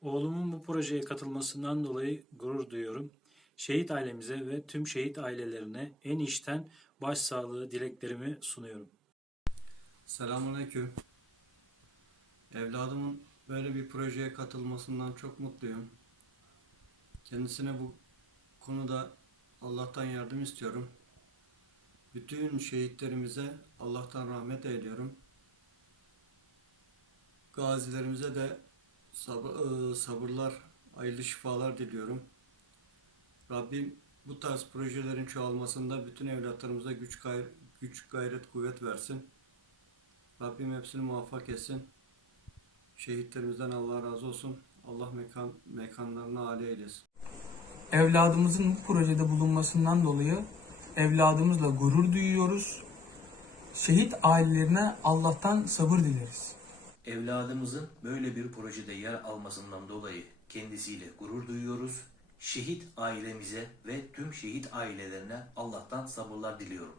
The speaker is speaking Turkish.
Oğlumun bu projeye katılmasından dolayı gurur duyuyorum. Şehit ailemize ve tüm şehit ailelerine en içten başsağlığı dileklerimi sunuyorum. Selamünaleyküm. Evladımın böyle bir projeye katılmasından çok mutluyum. Kendisine bu konuda Allah'tan yardım istiyorum. Bütün şehitlerimize Allah'tan rahmet eyliyorum. Gazilerimize de sab- ıı, sabırlar, hayırlı şifalar diliyorum. Rabbim bu tarz projelerin çoğalmasında bütün evlatlarımıza güç, gay- güç gayret, kuvvet versin. Rabbim hepsini muvaffak etsin. Şehitlerimizden Allah razı olsun. Allah mekan mekanlarını âli eylesin. Evladımızın bu projede bulunmasından dolayı evladımızla gurur duyuyoruz. Şehit ailelerine Allah'tan sabır dileriz. Evladımızın böyle bir projede yer almasından dolayı kendisiyle gurur duyuyoruz. Şehit ailemize ve tüm şehit ailelerine Allah'tan sabırlar diliyorum.